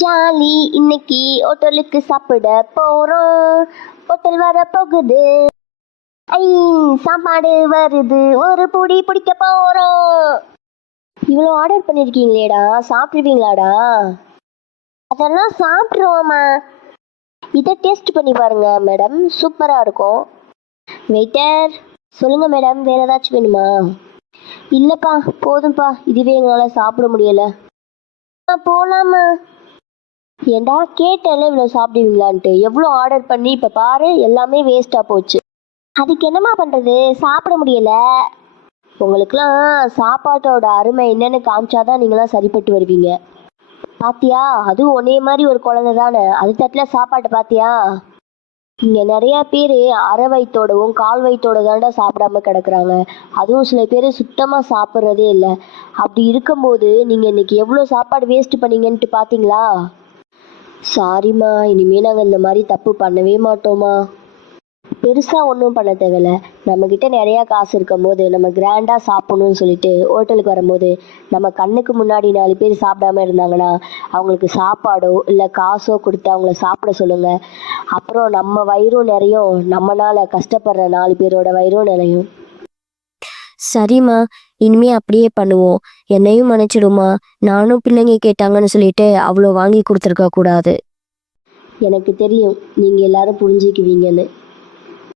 Jolly இன்னைக்கு ஹோட்டலுக்கு சாப்பிட போறோம். ஹோட்டல் வர போகுது. ஐ சாப்பாடு வருது, ஒரு புடி பிடிக்க போறோம். இவ்வளோ ஆர்டர் பண்ணிருக்கீங்களேடா, சாப்பிடுவீங்களாடா? அதெல்லாம் சாப்பிட்ருவோம்மா. இதை டேஸ்ட் பண்ணி பாருங்க மேடம், சூப்பரா இருக்கும். வெயிட்டர், சொல்லுங்க மேடம், வேற ஏதாச்சும் வேணுமா? இல்லப்பா, போதும்ப்பா, இதுவே எங்களால் சாப்பிட முடியல. போலாமா? ஏண்டா கேட்டேன்ல இவ்வளோ சாப்பிடுவீங்களான்ட்டு, எவ்வளோ ஆர்டர் பண்ணி இப்போ பாரு எல்லாமே வேஸ்ட்டாக போச்சு. அதுக்கு என்னம்மா பண்ணுறது, சாப்பிட முடியல. உங்களுக்குலாம் சாப்பாட்டோட அருமை என்னன்னு காமிச்சாதான் நீங்களாம் சரிப்பட்டு வருவீங்க. பாத்தியா, அதுவும் ஒன்னே மாதிரி ஒரு குழந்தை தானே, அது தட்டில் சாப்பாட்டை பாத்தியா? இங்கே நிறையா பேர் அரை வயிற்றோடவும் கால் வயிற்றோட தாண்டா சாப்பிடாம கிடக்குறாங்க. அதுவும் சில பேர் சுத்தமாக சாப்பிட்றதே இல்லை. அப்படி இருக்கும்போது நீங்கள் இன்னைக்கு எவ்வளோ சாப்பாடு வேஸ்ட் பண்ணீங்கன்ட்டு பார்த்தீங்களா? சாரிம்மா, இனிமேல் நாங்கள் இந்த மாதிரி தப்பு பண்ணவே மாட்டோம்மா. பெருசாக ஒன்றும் பண்ண தேவையில்ல. நம்மக்கிட்ட நிறையா காசு இருக்கும் போது நம்ம கிராண்டாக சாப்பிட்ணுன்னு சொல்லிட்டு ஹோட்டலுக்கு வரும்போது நம்ம கண்ணுக்கு முன்னாடி 4 பேர் சாப்பிடாம இருந்தாங்கன்னா அவங்களுக்கு சாப்பாடோ இல்லை காசோ கொடுத்து அவங்கள சாப்பிட சொல்லுங்கள். அப்புறம் நம்ம வயிறும் நிறையும், நம்மளால் கஷ்டப்படுற 4 பேரோட வயிறும் நிறையும். சரிம்மா, இனிமே அப்படியே பண்ணுவோம். என்னையும் மன்னிச்சிடுமா. நானும் பிள்ளைங்க கேட்டாங்கன்னு சொல்லிட்டு அவ்வளோ வாங்கி கொடுத்துருக்க கூடாது. எனக்கு தெரியும் நீங்கள் எல்லாரும் புரிஞ்சுக்குவீங்கன்னு.